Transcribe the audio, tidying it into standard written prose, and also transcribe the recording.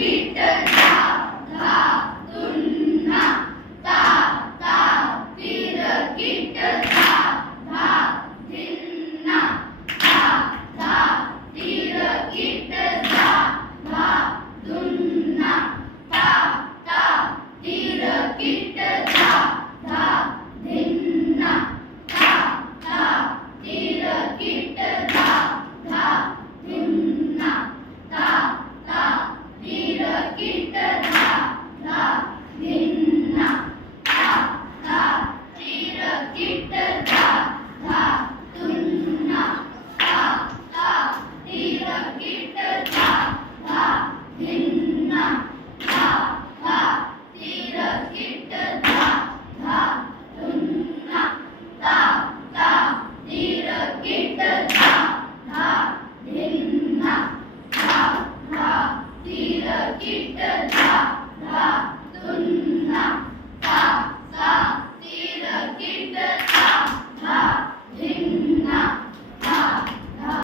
kit धा धा धुन्ना ता ता तीर किट धा धा धिन्ना धा धा तीर किट धा धा धुन्ना ता ता तीर किट धा धा धिन्ना ता ता तीर किट धा धा धिन्ना ता ता तीर किट धा धा धिन्ना ता ता तीर किट धा धा धुन्ना ता ता तीर किट धा धा धिन्ना ता ता तीर किट धा धा धुन्ना ता ता तीर किट धा धा धिन्ना ता ता तीर किट धा धा धुन्ना